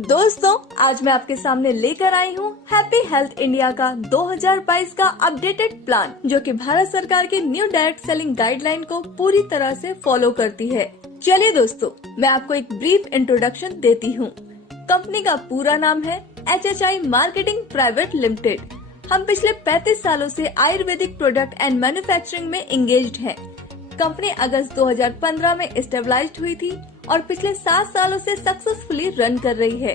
दोस्तों, आज मैं आपके सामने लेकर आई हूँ हैप्पी हेल्थ इंडिया का 2022 का अपडेटेड प्लान, जो कि भारत सरकार के न्यू डायरेक्ट सेलिंग गाइडलाइन को पूरी तरह से फॉलो करती है। चलिए दोस्तों, मैं आपको एक ब्रीफ इंट्रोडक्शन देती हूँ। कंपनी का पूरा नाम है HHI मार्केटिंग प्राइवेट लिमिटेड। हम पिछले 35 सालों से आयुर्वेदिक प्रोडक्ट एंड मैन्युफैक्चरिंग में इंगेज्ड हैं। कंपनी अगस्त 2015 में स्टेबलाइज्ड हुई थी और पिछले 7 सालों से सक्सेसफुली रन कर रही है।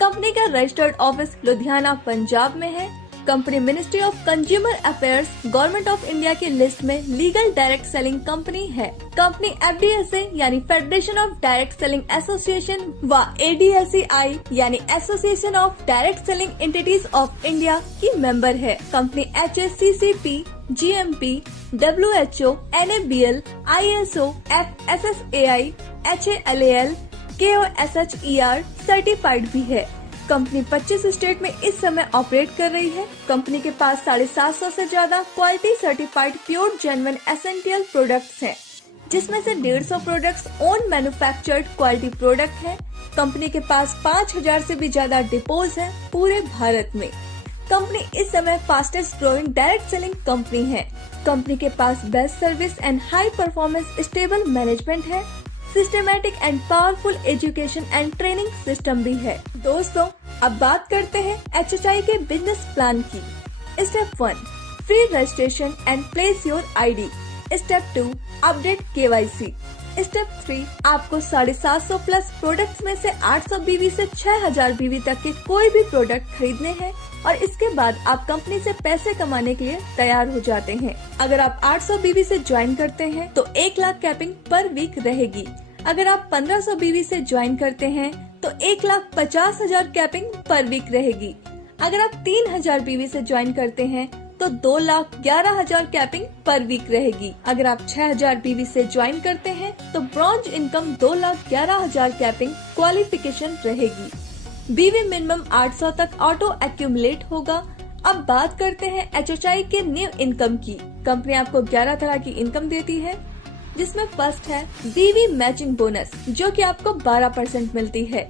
कंपनी का रजिस्टर्ड ऑफिस लुधियाना, पंजाब में है। Company ministry of consumer affairs, government of India की लिस्ट में लीगल डायरेक्ट सेलिंग कंपनी है। कंपनी FDSA यानी federation of direct selling association व ADSEI यानी association of direct selling entities of India की मेंबर है। Company HACCP, GMP, WHO, NABL, ISO, FSSAI, HALAL, KOSHER certified भी है। Company 25 state में इस समय ऑपरेट कर रही है। कंपनी के पास 750 से ज्यादा quality certified pure genuine essential products हैं, जिसमें से 150 products own manufactured quality product हैं। कंपनी के पास 5000 से भी ज्यादा डिपोज हैं पूरे भारत में। कंपनी इस समय fastest growing direct selling company है। कंपनी के पास best service and high performance stable management है। Systematic and powerful education and training system भी है। दोस्तों, अब बात करते हैं HHI के बिजनेस प्लान की। Step 1, free registration and place your ID। Step 2, update KYC। Step 3, आपको 750 प्लस प्रोडक्ट्स में से 800 BV से 6000 BV तक के कोई भी प्रोडक्ट खरीदने हैं और इसके बाद आप कंपनी से पैसे कमाने के लिए तैयार हो जाते हैं। अगर आप 800 BV से ज्वाइन करते हैं तो 1 लाख कैपिंग पर वीक रहेगी। अगर आप 1500 BV से ज्वाइन करते हैं तो 1,50,000 कैपिंग पर वीक रहेगी। अगर आप 3000 BV से ज्वाइन करते हैं तो 2,11,000 कैपिंग पर वीक रहेगी। अगर आप 6000 BV से ज्वाइन करते हैं तो ब्रॉन्ज इनकम 2,11,000 कैपिंग क्वालिफिकेशन रहेगी। BV मिनिमम 800 तक ऑटो एक्यूमुलेट होगा। अब बात करते हैं HHI के न्यू इनकम की। कंपनी आपको 11 तरह की इनकम देती है, जिसमें फर्स्ट है BV मैचिंग बोनस, जो कि आपको 12% मिलती है।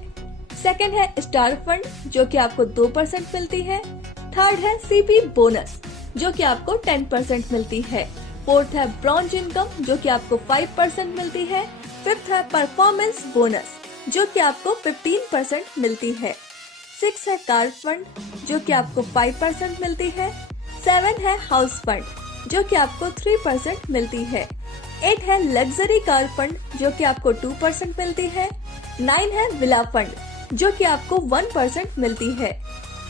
सेकंड है स्टार फंड, जो कि आपको 2% मिलती है। थर्ड है CP बोनस, जो कि आपको 10% मिलती है। फोर्थ है ब्रॉन्ज इनकम, जो कि आपको 5% मिलती है। फिफ्थ है परफॉर्मेंस बोनस, जो कि आपको 15% मिलती है। 6 है कार फंड, जो कि आपको 5% मिलती है। 7 है हाउस फंड, जो कि आपको 3% मिलती है। 8 है लग्जरी कार फंड, जो कि आपको 2% मिलती है। 9 है विला फंड, जो कि आपको 1% मिलती है।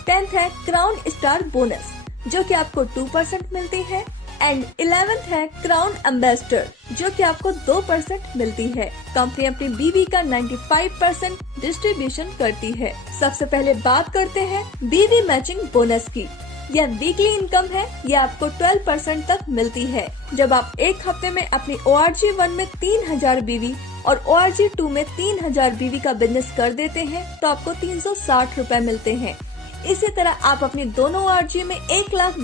10th है क्राउन स्टार बोनस, जो कि आपको 2% मिलती है। एंड 11th है क्राउन एम्बेसडर, जो कि आपको 2% मिलती है। कंपनी अपनी BV का 95% डिस्ट्रीब्यूशन करती है। सबसे पहले बात करते हैं BV मैचिंग बोनस की। यह वीकली इनकम है। यह आपको 12% तक मिलती है। जब आप एक हफ्ते में अपनी ORG1 में 3000 BV और ORG2 में 3000 BV का बिजनेस कर देते हैं तो आपको 360 रूपए मिलते हैं। इसी तरह आप अपनी दोनों ORG में 1 लाख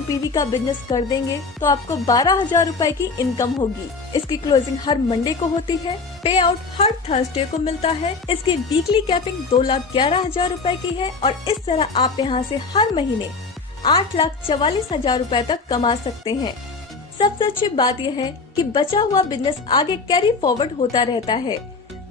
BV का बिजनेस कर देंगे तो आपको 12,000 रूपए की इनकम होगी। इसकी क्लोजिंग हर मंडे को होती है। पे आउट हर थर्सडे को मिलता है। इसकी वीकली कैपिंग 2,11,000 रूपए की है और इस तरह आप यहाँ से हर महीने 8,44,000 रूपए तक कमा सकते हैं। सबसे अच्छी बात यह है कि बचा हुआ बिजनेस आगे कैरी फॉरवर्ड होता रहता है।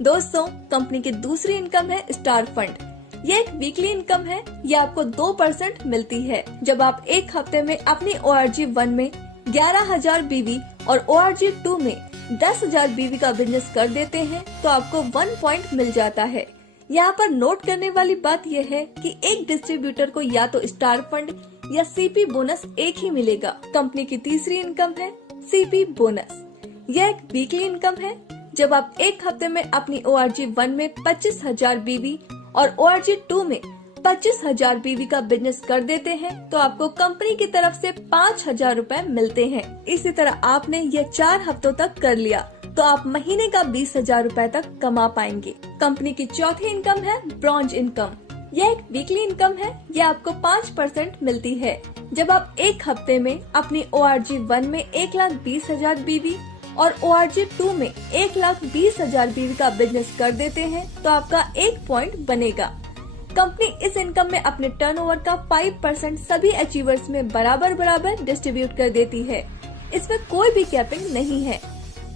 दोस्तों, कंपनी की दूसरी इनकम है स्टार फंड। ये एक वीकली इनकम है। ये आपको 2% मिलती है। जब आप एक हफ्ते में अपनी ORG1 में 11,000 BV और ORG2 में 10,000 BV का बिजनेस कर देते हैं तो आपको 1 पॉइंट मिल जाता है। यहाँ पर नोट करने वाली बात यह है कि एक डिस्ट्रीब्यूटर को या तो स्टार फंड या CP बोनस एक ही मिलेगा। कंपनी की तीसरी इनकम है CP बोनस। यह एक वीकली इनकम है। जब आप एक हफ्ते में अपनी ORG1 में 25,000 BV और ORG2 में 25,000 BV का बिजनेस कर देते हैं तो आपको कंपनी की तरफ से 5,000 रूपए मिलते हैं। इसी तरह आपने ये 4 हफ्तों तक कर लिया तो आप महीने का 20,000 रूपए तक कमा पाएंगे। कंपनी की चौथी इनकम है ब्रॉन्ज इनकम। यह एक वीकली इनकम है। यह आपको 5% मिलती है। जब आप एक हफ्ते में अपनी ORG1 में 1,20,000 BV और ORG2 में 1,20,000 BV का बिजनेस कर देते हैं तो आपका 1 पॉइंट बनेगा। कंपनी इस इनकम में अपने टर्नओवर का 5% सभी अचीवर्स में बराबर बराबर डिस्ट्रीब्यूट कर देती है। इसमें कोई भी कैपिंग नहीं है।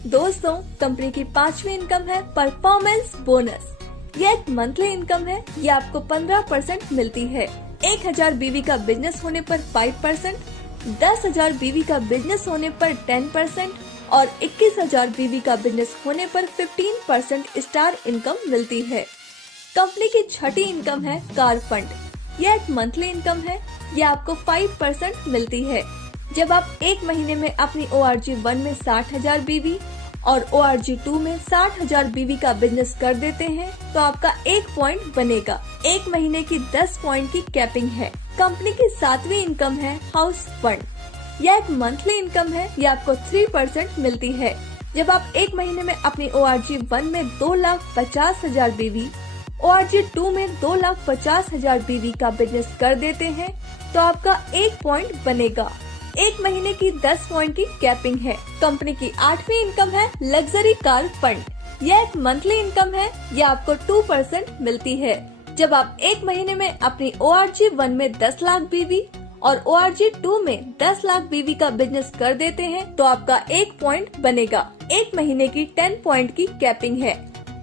दोस्तों, कंपनी की 5वीं इनकम है परफॉर्मेंस बोनस। यह एक मंथली इनकम है। ये आपको 15% मिलती है। 1,000 BV का बिजनेस होने पर 5%, 10,000 BV का बिजनेस होने पर 10% और 21,000 BV का बिजनेस होने पर 15% स्टार इनकम मिलती है। कंपनी की 6ठी इनकम है कार फंड। यह एक मंथली इनकम है। यह आपको 5% मिलती है। जब आप एक महीने में अपनी ORG1 में 60,000 BV और ORG2 में 60,000 BV का बिजनेस कर देते हैं तो आपका 1 पॉइंट बनेगा। एक महीने की 10 पॉइंट की कैपिंग है। कंपनी की 7वीं इनकम है हाउस फंड। यह एक मंथली इनकम है। यह आपको 3% मिलती है। जब आप एक महीने में अपनी ORG1 में 2,50,000 BV, ORG2 में 2,50,000 BV का बिजनेस कर देते हैं तो आपका 1 पॉइंट बनेगा। एक महीने की 10 पॉइंट की कैपिंग है। कंपनी की 8वीं इनकम है लग्जरी कार फंड। यह एक मंथली इनकम है। यह आपको 2% मिलती है। जब आप एक महीने में अपनी ORG1 में 10 लाख BV और ORG2 में 10 लाख BV का बिजनेस कर देते हैं तो आपका 1 पॉइंट बनेगा। एक महीने की 10 पॉइंट की कैपिंग है।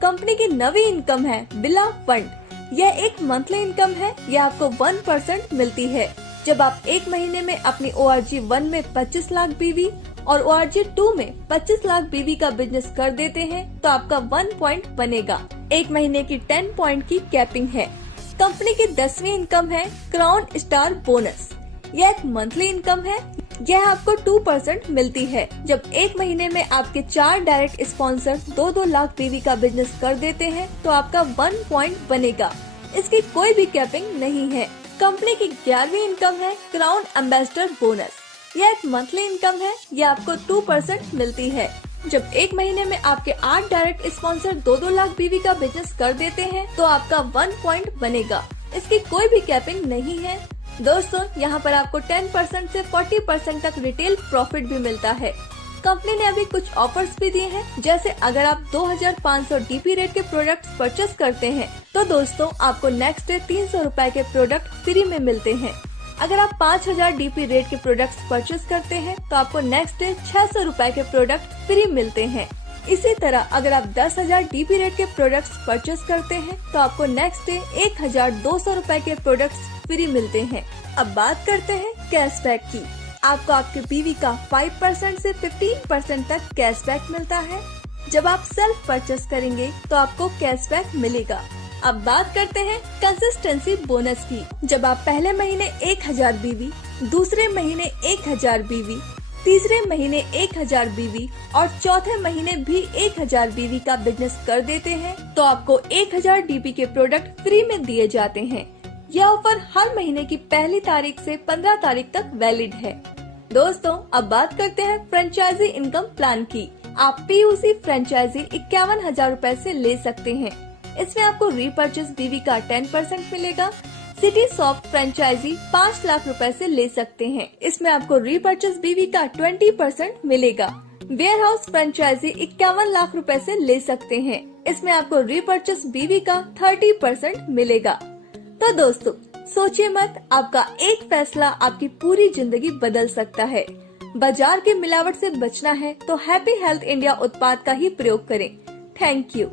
कंपनी की 9वीं इनकम है बिला फंड। यह एक मंथली इनकम है। यह आपको 1% मिलती है। जब आप एक महीने में अपनी ORG1 में 25 लाख BV और ORG2 में 25 लाख BV का बिजनेस कर देते हैं तो आपका 1 पॉइंट बनेगा। एक महीने की 10 पॉइंट की कैपिंग है। कंपनी की 10वीं इनकम है क्राउन स्टार बोनस। यह एक मंथली इनकम है। यह आपको 2% मिलती है। जब एक महीने में आपके 4 डायरेक्ट स्पॉन्सर 2-2 लाख BV का बिजनेस कर देते हैं तो आपका 1 पॉइंट बनेगा। इसकी कोई भी कैपिंग नहीं है। कंपनी की 11वीं इनकम है क्राउन एम्बेसडर बोनस। यह एक मंथली इनकम है। यह आपको 2% मिलती है। जब एक महीने में आपके 8 डायरेक्ट स्पॉन्सर 2-2 लाख BV का बिजनेस कर देते हैं तो आपका 1 पॉइंट बनेगा। इसकी कोई भी कैपिंग नहीं है। दोस्तों, यहाँ पर आपको 10% से 40% तक रिटेल प्रॉफिट भी मिलता है। कंपनी ने अभी कुछ ऑफर्स भी दिए हैं, जैसे अगर आप 2,500 DP रेट के प्रोडक्ट्स परचेस करते हैं तो दोस्तों आपको नेक्स्ट डे 300 रुपए के प्रोडक्ट फ्री में मिलते हैं। अगर आप 5,000 DP रेट के प्रोडक्ट्स परचेस करते हैं तो आपको नेक्स्ट डे 600 रुपए के प्रोडक्ट फ्री मिलते हैं। इसी तरह अगर आप 10,000 DP रेट के प्रोडक्ट्स परचेस करते हैं तो आपको नेक्स्ट डे 1,200 रुपए के प्रोडक्ट्स फ्री मिलते हैं। अब बात करते हैं कैशबैक की। आपको आपके PV का 5% से 15% तक कैशबैक मिलता है। जब आप सेल्फ परचेस करेंगे तो आपको कैशबैक मिलेगा। अब बात करते हैं कंसिस्टेंसी बोनस की। जब आप पहले महीने 1,000 BV, दूसरे महीने 1,000 BV, तीसरे महीने 1,000 BV और चौथे महीने भी 1,000 BV का बिजनेस कर देते हैं तो आपको 1,000 DP के प्रोडक्ट फ्री में दिए जाते हैं। यह ऑफर हर महीने की पहली तारीख से 15 तारीख तक वैलिड है। दोस्तों, अब बात करते हैं फ्रेंचाइजी इनकम प्लान की। आप PUC फ्रेंचाइजी 51,000 रूपए से ले सकते हैं। इसमें आपको रीपर्चेस BV का 10% मिलेगा। सिटी सॉफ्ट फ्रेंचाइजी 5 लाख रुपए से ले सकते हैं। इसमें आपको रीपर्चेस BV का 20% मिलेगा। वेयर हाउस फ्रेंचाइजी 51 लाख रुपए से ले सकते हैं। इसमें आपको रीपर्चेस BV का 30% मिलेगा। तो दोस्तों, सोचिए मत, आपका एक फैसला आपकी पूरी जिंदगी बदल सकता है। बाजार की मिलावट से बचना है तो हैप्पी हेल्थ इंडिया उत्पाद का ही प्रयोग करें। Thank you.